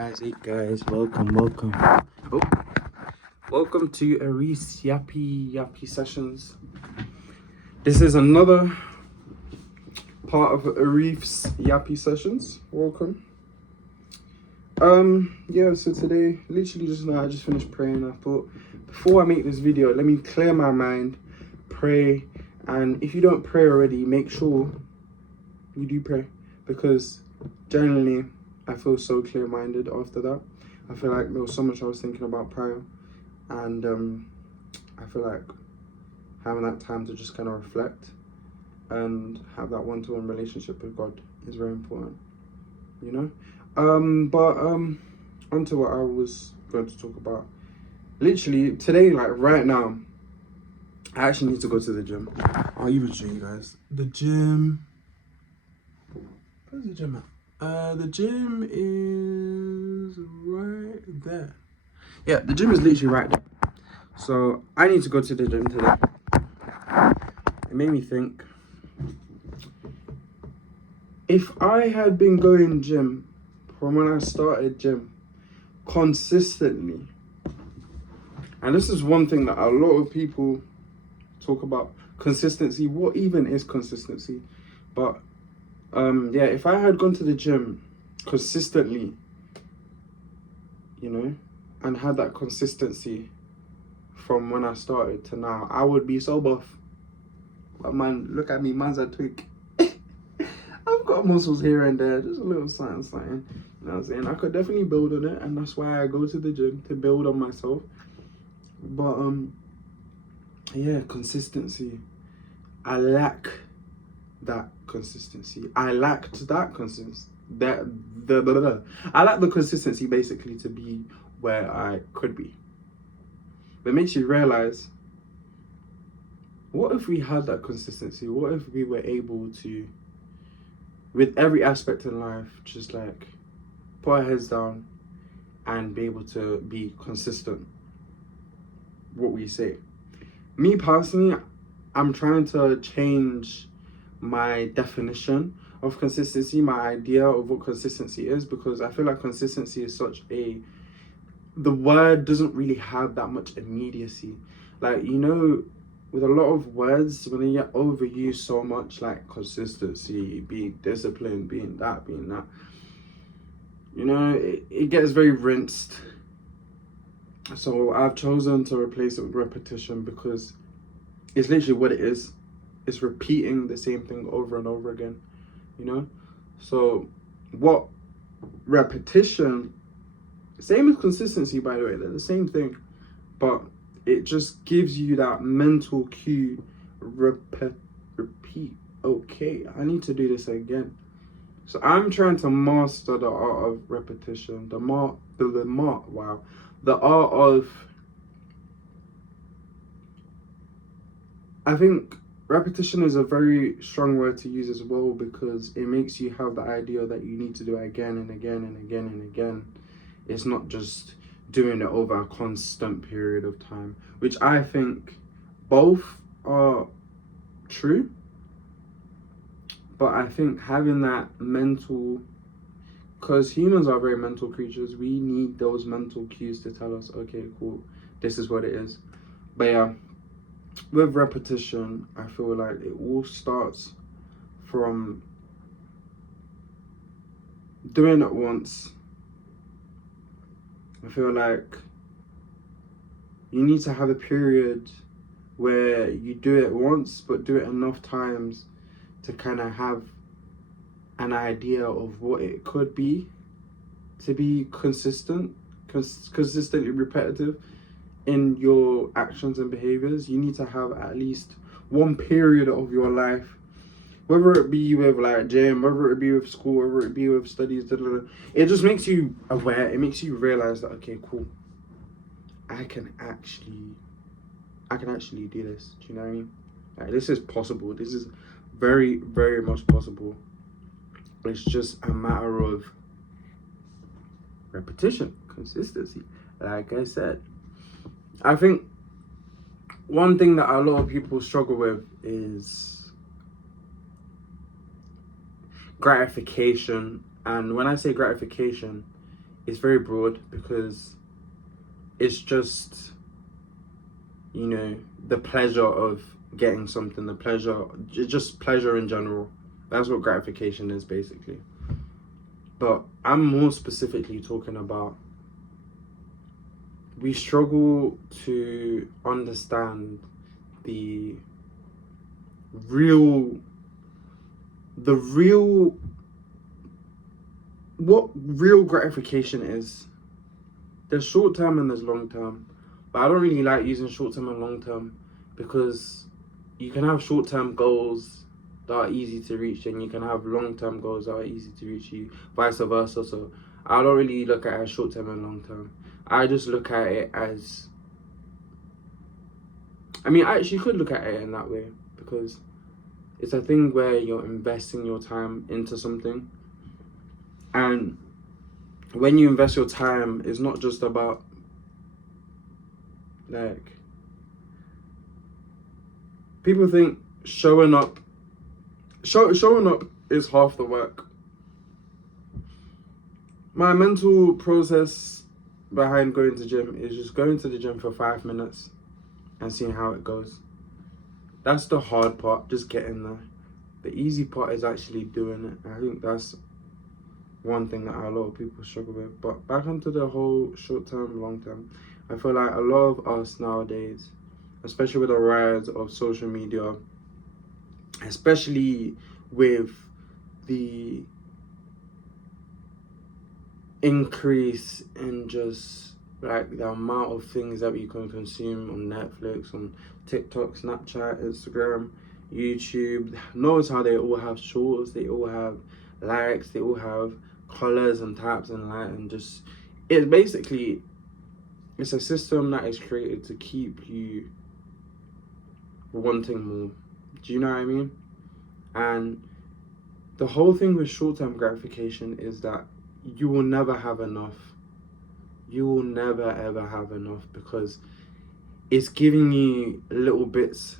Guys, welcome. Oh, welcome to Aris Yappy Sessions. This is another part of Arif's Yappy Sessions. Welcome. So today, literally just now, I just finished praying. I thought, before I make this video, let me clear my mind, pray, and if you don't pray already, make sure you do pray, because generally, I feel so clear-minded after that. I feel like there was so much I was thinking about prior, and I feel like having that time to just kind of reflect and have that one-to-one relationship with God is very important, you know? Onto what I was going to talk about. Literally, today, like right now, I actually need to go to the gym. I'll even show you guys. The gym... Where's the gym at? The gym is right there. Yeah, the gym is literally right there. So I need to go to the gym today. It made me think, if I had been going gym from when I started gym consistently, and this is one thing that a lot of people talk about, consistency. What even is consistency? But if I had gone to the gym consistently, you know, and had that consistency from when I started to now, I would be so buff. But man, look at me, man's a twig. I've got muscles here and there, just a little something. You know what I'm saying? I could definitely build on it, and that's why I go to the gym, to build on myself. But consistency. I lack that consistency. I lacked that consistency. I lack the consistency basically to be where I could be. But it makes you realize, what if we had that consistency? What if we were able to, with every aspect in life, just like put our heads down and be able to be consistent what we say? Me personally, I'm trying to change my definition of consistency, my idea of what consistency is, because I feel like consistency is the word doesn't really have that much immediacy. Like, you know, with a lot of words, when they get overused so much, like consistency, being disciplined, being that, you know, it gets very rinsed. So I've chosen to replace it with repetition, because it's literally what it is. It's repeating the same thing over and over again, you know? So what repetition, same as consistency, by the way, they're the same thing, but it just gives you that mental cue, repeat. Okay, I need to do this again. So I'm trying to master the art of repetition, the art of, I think repetition is a very strong word to use as well, because it makes you have the idea that you need to do it again and again and again and again. It's not just doing it over a constant period of time, which I think both are true. But I think having that mental, because humans are very mental creatures, we need those mental cues to tell us, okay, cool, this is what it is. But yeah, with repetition, I feel like it all starts from doing it once. I feel like you need to have a period where you do it once, but do it enough times to kind of have an idea of what it could be, to be consistently repetitive in your actions and behaviors. You need to have at least one period of your life, whether it be with like gym, whether it be with school, whether it be with studies, it just makes you aware. It makes you realize that, okay, cool, I can actually do this. Do you know what I mean? Like, this is possible. This is very, very much possible. It's just a matter of repetition, consistency. Like I said, I think one thing that a lot of people struggle with is gratification. And when I say gratification, it's very broad because it's just, you know, the pleasure of getting something, the pleasure, just pleasure in general. That's what gratification is basically. But I'm more specifically talking about, we struggle to understand the real, the real, what real gratification is. There's short term and there's long term. But I don't really like using short term and long term because you can have short term goals that are easy to reach and you can have long term goals that are easy to reach, you vice versa. So I don't really look at it as short term and long term. I just look at it as, I mean, I actually could look at it in that way because it's a thing where you're investing your time into something, and when you invest your time, it's not just about like, people think showing up is half the work. My mental process behind going to the gym is just going to the gym for 5 minutes and seeing how it goes. That's the hard part, just getting there. The easy part is actually doing it. I think that's one thing that a lot of people struggle with. But back onto the whole short term, long term, I feel like a lot of us nowadays, especially with the rise of social media, especially with the increase in just like the amount of things that we can consume on Netflix, on TikTok, Snapchat, Instagram, YouTube. Notice how they all have shorts, they all have likes, they all have colors and taps and light, and just, it's basically, it's a system that is created to keep you wanting more. Do you know what I mean? And the whole thing with short-term gratification is that you will never have enough. You will never ever have enough because it's giving you little bits.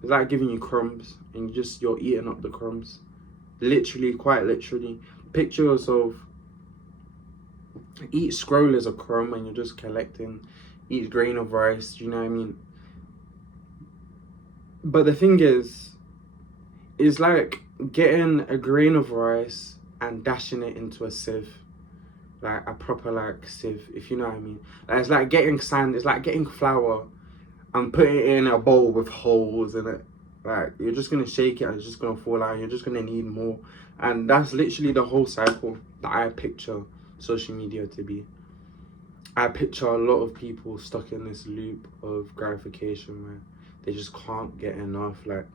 It's like giving you crumbs and you're eating up the crumbs. Literally, quite literally. Picture yourself, each scroll is a crumb and you're just collecting each grain of rice, do you know what I mean? But the thing is, it's like getting a grain of rice and dashing it into a sieve, like a proper like sieve, if you know what I mean. Like, it's like getting sand, it's like getting flour and putting it in a bowl with holes in it. Like, you're just gonna shake it and it's just gonna fall out, you're just gonna need more. And that's literally the whole cycle that I picture social media to be. I picture a lot of people stuck in this loop of gratification where they just can't get enough. Like,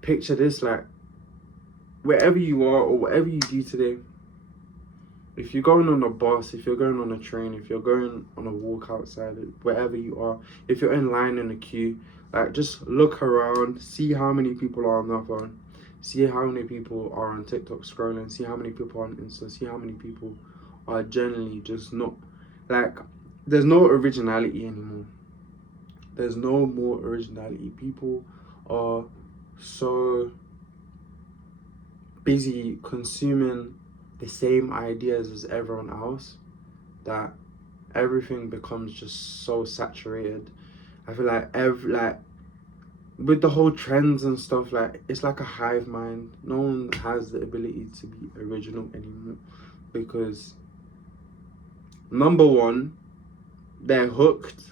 picture this, like, wherever you are or whatever you do today, if you're going on a bus, if you're going on a train, if you're going on a walk outside, wherever you are, if you're in line in a queue, like, just look around, see how many people are on their phone, see how many people are on TikTok scrolling, see how many people are on Insta, see how many people are generally just not, like, there's no originality anymore. There's no more originality. People are so busy consuming the same ideas as everyone else that everything becomes just so saturated. I feel like with the whole trends and stuff, like, it's like a hive mind. No one has the ability to be original anymore because, number one, they're hooked,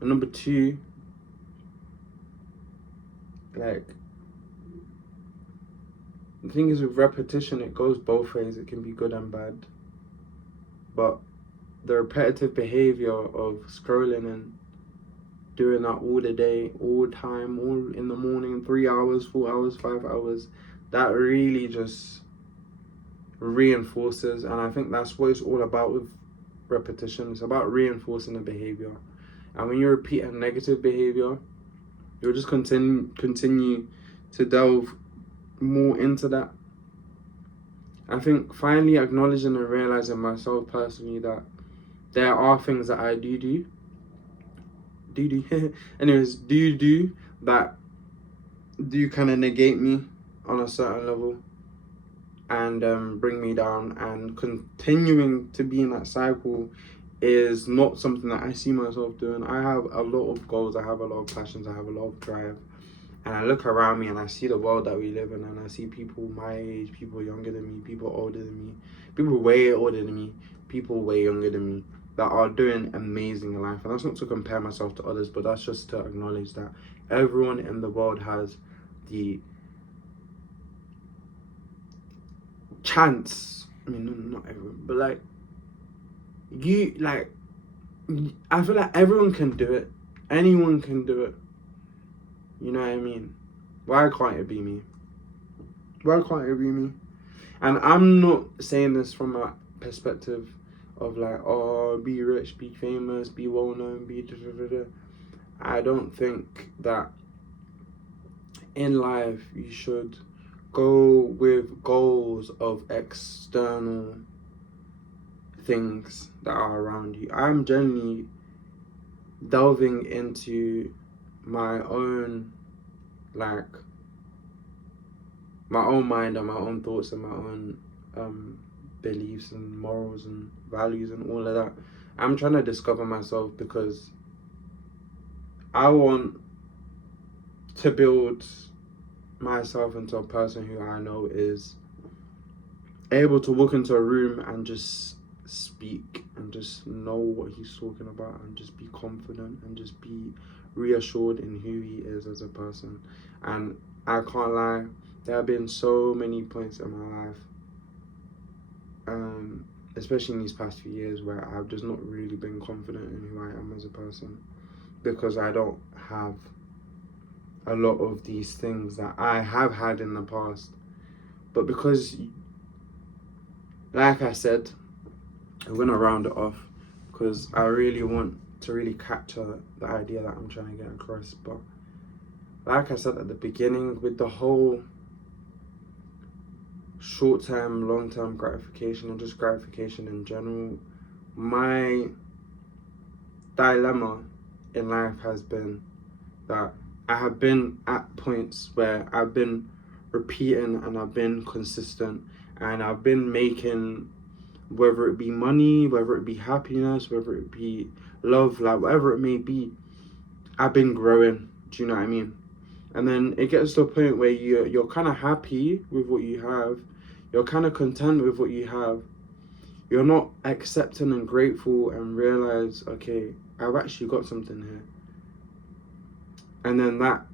and number two, like, the thing is with repetition, it goes both ways. It can be good and bad. But the repetitive behavior of scrolling and doing that all the day, all the time, all in the morning, 3 hours, 4 hours, 5 hours, that really just reinforces. And I think that's what it's all about with repetition. It's about reinforcing the behavior. And when you repeat a negative behavior, you'll just continue to delve more into that. I think finally acknowledging and realizing myself personally that there are things that I do anyways, do that do kind of negate me on a certain level. and bring me down, and continuing to be in that cycle is not something that I see myself doing. I have a lot of goals, I have a lot of passions, I have a lot of drive, and I look around me and I see the world that we live in, and I see people my age, people younger than me, people older than me, people way older than me, people way younger than me, that are doing amazing in life. And that's not to compare myself to others, but that's just to acknowledge that everyone in the world has the chance. I mean, not everyone, but like, I feel like everyone can do it. Anyone can do it. You know what I mean? Why can't it be me? Why can't it be me? And I'm not saying this from a perspective of like, oh, be rich, be famous, be well known, be da da da da. I don't think that in life you should go with goals of external things that are around you. I'm generally delving into my own, like, my own mind and my own thoughts and my own beliefs and morals and values and all of that. I'm trying to discover myself because I want to build myself into a person who I know is able to walk into a room and just speak and just know what he's talking about and just be confident and just be reassured in who he is as a person. And I can't lie, there have been so many points in my life, especially in these past few years, where I've just not really been confident in who I am as a person, because I don't have a lot of these things that I have had in the past. But because, like I said, I'm going to round it off because I really want to really capture the idea that I'm trying to get across. But like I said at the beginning, with the whole short-term, long-term gratification and just gratification in general, my dilemma in life has been that I have been at points where I've been repeating and I've been consistent and I've been making, whether it be money, whether it be happiness, whether it be love, like whatever it may be, I've been growing. Do you know what I mean? And then it gets to a point where you're kind of happy with what you have, you're kind of content with what you have, you're not accepting and grateful and realize, okay, I've actually got something here. And then that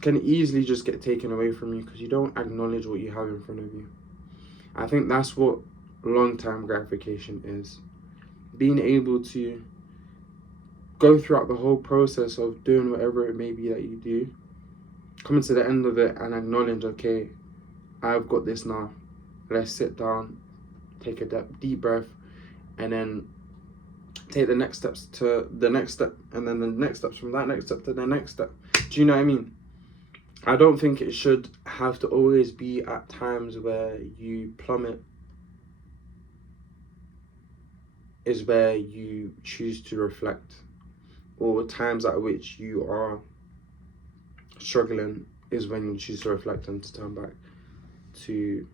can easily just get taken away from you because you don't acknowledge what you have in front of you. I think that's what long-term gratification is. Being able to go throughout the whole process of doing whatever it may be that you do, coming to the end of it and acknowledge, okay, I've got this now. Let's sit down, take a deep breath, and then take the next steps to the next step, and then the next steps from that next step to the next step. Do you know what I mean? I don't think it should have to always be at times where you plummet is where you choose to reflect, or times at which you are struggling is when you choose to reflect and to turn back to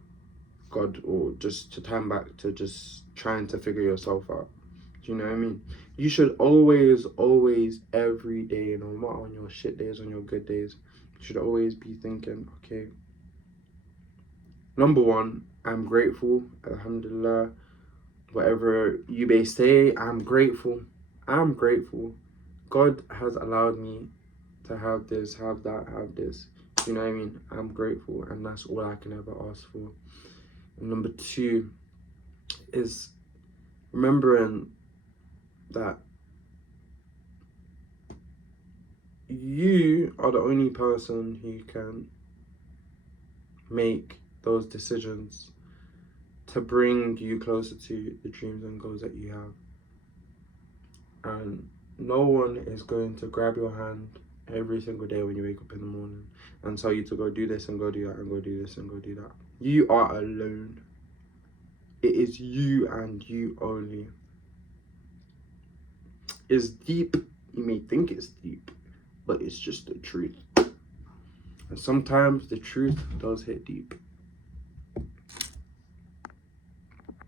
God, or just to turn back to just trying to figure yourself out. Do you know what I mean? You should always, every day, no matter on your shit days, on your good days, you should always be thinking, okay, number one, I'm grateful, alhamdulillah. Whatever you may say, I'm grateful. I'm grateful. God has allowed me to have this, have that, have this. You know what I mean? I'm grateful, and that's all I can ever ask for. And number two is remembering that you are the only person who can make those decisions to bring you closer to the dreams and goals that you have. And no one is going to grab your hand every single day when you wake up in the morning and tell you to go do this and go do that and go do this and go do that. You are alone. It is you and you only. It's deep. You may think it's deep, but it's just the truth. And sometimes the truth does hit deep.